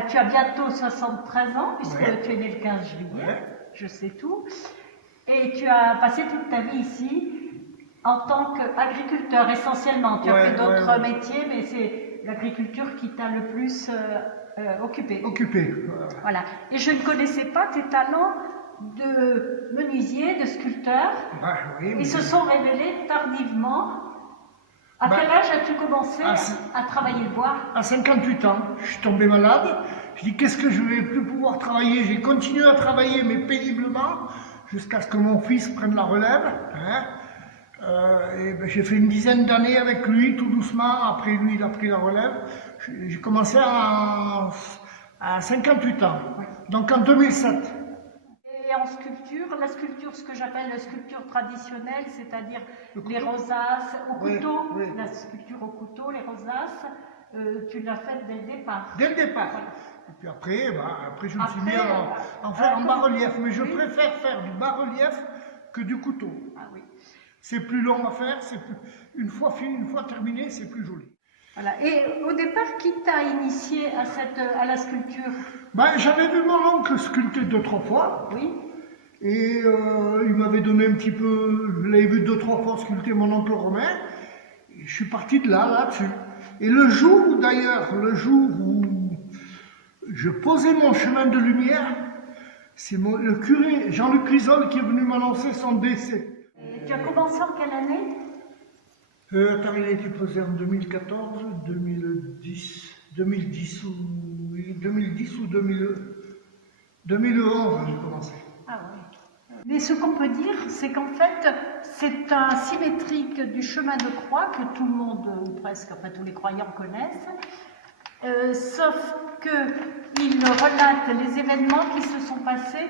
ben, tu as bientôt 73 ans, puisque Ouais. tu es né le 15 juillet, Ouais. je sais tout. Et tu as passé toute ta vie ici en tant qu'agriculteur essentiellement. Tu as Ouais, fait d'autres ouais. métiers, mais c'est l'agriculture qui t'a le plus occupé. Occupé. Voilà. Et je ne connaissais pas tes talents de menuisier, de sculpteur. Bah, oui, mais Ils se sont révélés tardivement. À Bah, quel âge as-tu commencé à travailler le bois? à 58 ans, je suis tombé malade. Je dis qu'est-ce que je vais plus pouvoir travailler. J'ai continué à travailler, mais péniblement, jusqu'à ce que mon fils prenne la relève. Hein. Et ben, j'ai fait une dizaine d'années avec lui, tout doucement. Après lui, il a pris la relève. J'ai commencé à 58 ans, donc en 2007. Et en sculpture, la sculpture, ce que j'appelle la sculpture traditionnelle, c'est-à-dire les couteau. rosaces au Oui, couteau, oui. la sculpture au couteau, les rosaces, tu l'as faite dès le départ. Dès le départ. Voilà. Et puis après, je me suis Après, mis à en faire en bas-relief. Mais je oui. préfère faire du bas-relief que du couteau. Ah oui. C'est plus long à faire, une fois fini, une fois terminé, c'est plus joli. Voilà. Et au départ, qui t'a initié à la sculpture? Ben, j'avais vu mon oncle sculpter 2-3 fois. Oui. Et il m'avait donné un petit peu, je l'avais vu 2-3 fois sculpter mon oncle Romain. Et je suis parti de là-dessus. Et le jour où je posais mon chemin de lumière, c'est le curé Jean-Luc Crisol qui est venu m'annoncer son décès. Et tu as commencé en quelle année? Attends, il a été posé en 2014, 2010 ou 2011, j'ai commencé. Ah oui. Mais ce qu'on peut dire, c'est qu'en fait, c'est un symétrique du chemin de croix que tout le monde, ou presque, enfin tous les croyants connaissent, sauf qu'il relate les événements qui se sont passés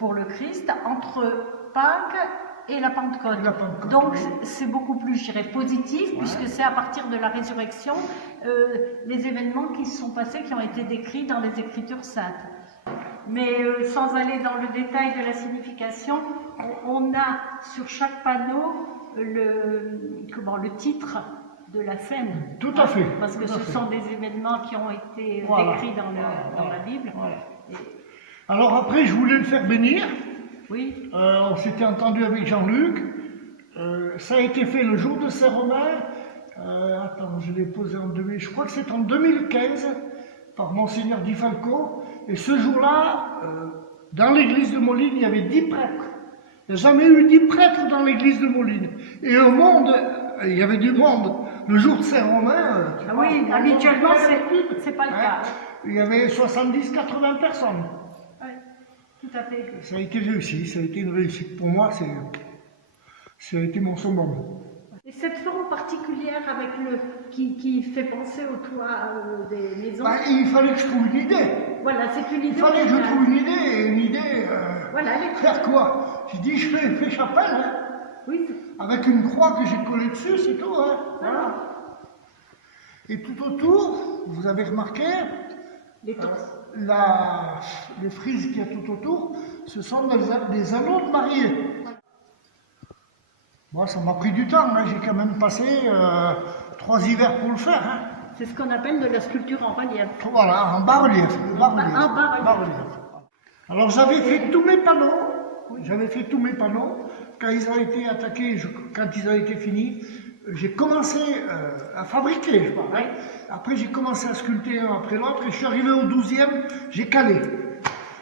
pour le Christ entre Pâques et la Pentecôte. Donc c'est beaucoup plus, je dirais, positif, puisque c'est à partir de la résurrection les événements qui se sont passés, qui ont été décrits dans les Écritures saintes. Mais sans aller dans le détail de la signification, on a sur chaque panneau le titre de la scène. Tout à fait. Parce que ce sont des événements qui ont été décrits dans la Bible. Voilà. Et, alors après, je voulais le faire bénir. oui. On s'était entendu avec Jean-Luc. Ça a été fait le jour de Saint-Romain. Attends, je l'ai posé en 2000. Je crois que c'est en 2015 par Monseigneur Di Falco. Et ce jour-là, dans l'église de Moline, il y avait 10 prêtres. Il n'y a jamais eu 10 prêtres dans l'église de Moline. Et il y avait du monde. Le jour de Saint-Romain, Ah oui, habituellement, c'est pas le cas. Il y avait 70-80 personnes. Oui, tout à fait. Ça a été réussi, ça a été une réussite. Pour moi, ça a été mon summum. Et cette forme particulière avec qui fait penser au toit des maisons. Bah, il fallait que je trouve une idée. Voilà, c'est une idée. Il fallait que je trouve une idée, et une idée. Voilà, faire quoi? J'ai dit, je fais chapelle, hein, oui. avec une croix que j'ai collée dessus, c'est tout. Hein, voilà. Et tout autour, vous avez remarqué, Les frises qu'il y a tout autour, ce sont des anneaux de mariée. Moi, ça m'a pris du temps, hein. J'ai quand même passé 3 hivers pour le faire. Hein. C'est ce qu'on appelle de la sculpture en relief. Voilà, en bas-relief. En bas-relief. Alors j'avais fait tous mes panneaux. J'avais fait tous mes panneaux. Quand ils ont été attaqués, quand ils ont été finis, j'ai commencé à fabriquer. Je parle, hein. Après, j'ai commencé à sculpter un après l'autre. Et je suis arrivé au 12e, j'ai calé.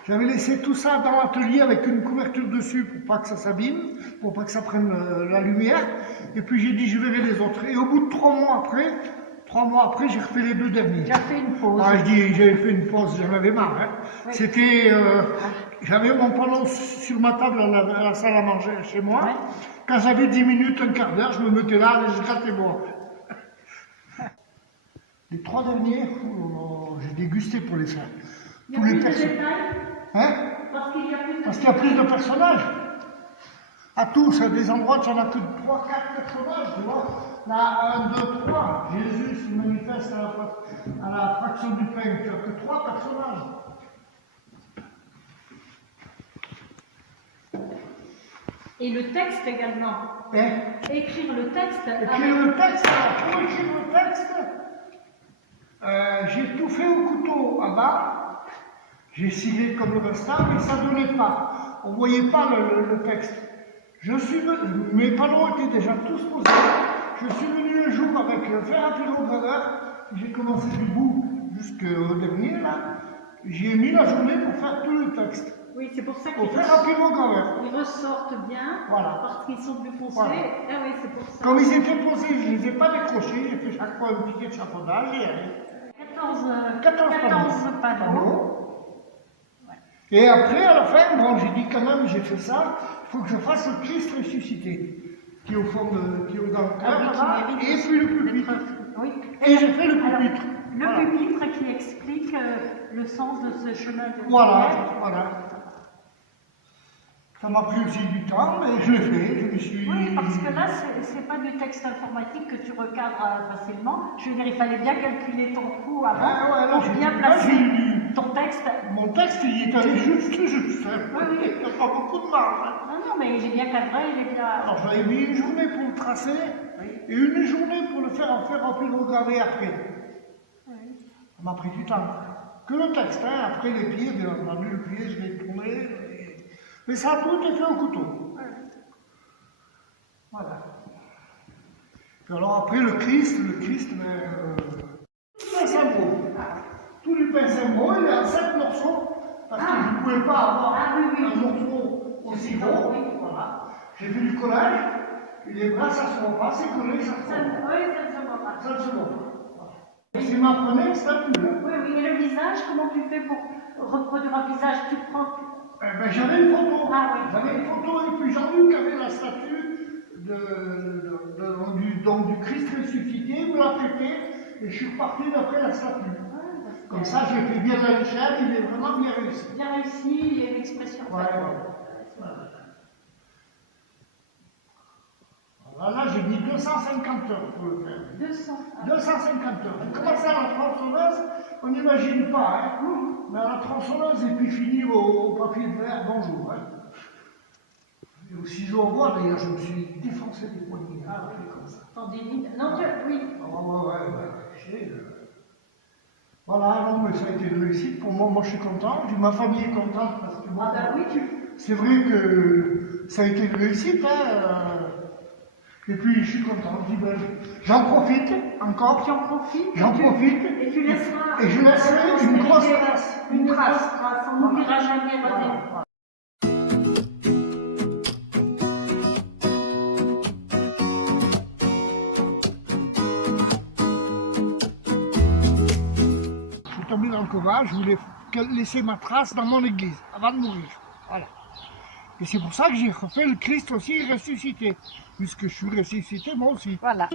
J'avais laissé tout ça dans l'atelier avec une couverture dessus pour pas que ça s'abîme, pour pas que ça prenne la lumière. Et puis j'ai dit, je verrai les autres. Et au bout de 3 mois après, j'ai refait les 2 derniers. J'ai fait une pause. Ah, j'avais fait une pause, j'en avais marre. Hein. Oui. C'était, j'avais mon panneau sur ma table à la salle à manger chez moi. Ouais. Quand j'avais 10 minutes, un quart d'heure, je me mettais là et je grattais moi. Les 3 derniers, j'ai dégusté pour les faire. Tous les personnages. Hein? Parce qu'il y a plus de personnages. À tous, à des endroits, il n'y en a que 3-4 personnages, tu vois. Là, 1, 2, 3. Jésus se manifeste à la fraction du pain. Tu n'as que 3 personnages. Et le texte également. Hein? Écrire le texte. Écrire le texte, pour écrire le texte, J'ai tout fait au couteau à bas, j'ai ciré comme le bastard, mais ça ne donnait pas. On ne voyait pas le texte. Mes panneaux étaient déjà tous posés. Je suis venu un jour avec le fer à pyrograveur, j'ai commencé du bout jusqu'au dernier là. J'ai mis la journée pour faire tout le texte. Oui, c'est pour ça Au fer à pyrograveur. ils ressortent bien, Voilà. parce qu'ils sont plus foncés. Voilà. Ah oui, c'est pour ça. Comme ils étaient posés, je ne les ai pas décrochés, j'ai fait chaque fois un petit échafaudage et allez. 14 panneaux. Et après, à la fin, bon, j'ai dit quand même, j'ai fait ça, il faut que je fasse le Christ ressuscité, qui est au fond qui est dans le cœur, là, et puis le pupitre. Oui. Et j'ai fait le pupitre. Le Voilà. pupitre qui explique le sens de ce chemin de Voilà, lumière. voilà. Ça m'a pris aussi du temps, mais je l'ai fait, je me suis... Oui, parce que là, c'est pas du texte informatique que tu recadres facilement. Je veux dire, il fallait bien calculer ton coût avant Ah ouais, là, pour bien placer ton texte. Mon texte, il est allé juste. Oui, oui. Il n'y a pas beaucoup de marge. Hein. Non, non, mais il est bien cadré, il est bien... Alors j'avais mis une journée pour le tracer et une journée pour le faire en fer en pyrogravé après. Oui. Ça m'a pris du temps. Que le texte, hein. Après les pieds, bien entendu, le pied, je l'ai tourné. Mais ça a tout été fait au couteau. Oui. Voilà. Puis alors après le Christ, mais... tout un symbole. Tout du pain symbole, il y a 7 morceaux. Parce que je ne pouvais pas avoir un morceau aussi gros. Voilà. J'ai fait du collage. Et les bras, ça ne se voit pas. C'est collé, ça se voit pas. Oui, ça ne se voit pas. Ça ne se voit pas. Voilà. Et c'est ma première statue. Hein. Oui, oui. Et le visage, comment tu fais pour reproduire un visage? Tu prends... Ben, j'avais une photo. Ah oui. J'avais une photo et puis Jean-Luc avait la statue du Christ ressuscité, il me l'a prêté et je suis reparti d'après la statue. Comme ça, j'ai fait bien la l'échelle, il est vraiment bien réussi. Bien réussi, il y a une expression. Ouais, Là, j'ai mis 250 heures pour le faire. 250 heures. J'ai commencé à la tronçonneuse, on n'imagine pas, hein. Mais à la tronçonneuse et puis fini au papier de verre, bonjour. Hein. Et au ciseau en bois, d'ailleurs, je me suis défoncé des poignets. Ah oui, comme ça. Tendinite. Non, oui. Ouais. Voilà, non, mais ça a été une réussite. Pour moi, je suis content. Ma famille est contente parce que moi, oui, c'est vrai que ça a été une réussite. Hein. Et puis, je suis content. Je dis, ben, j'en profite encore. Tu en profites. J'en profite. Et tu laisseras. Et je laisserai une grosse trace. Une grosse trace. On n'oubliera jamais. Voilà. Je suis tombé dans le coma, je voulais laisser ma trace dans mon église avant de mourir. Voilà. Et c'est pour ça que j'ai refait le Christ aussi ressuscité, puisque je suis ressuscité moi aussi. Voilà.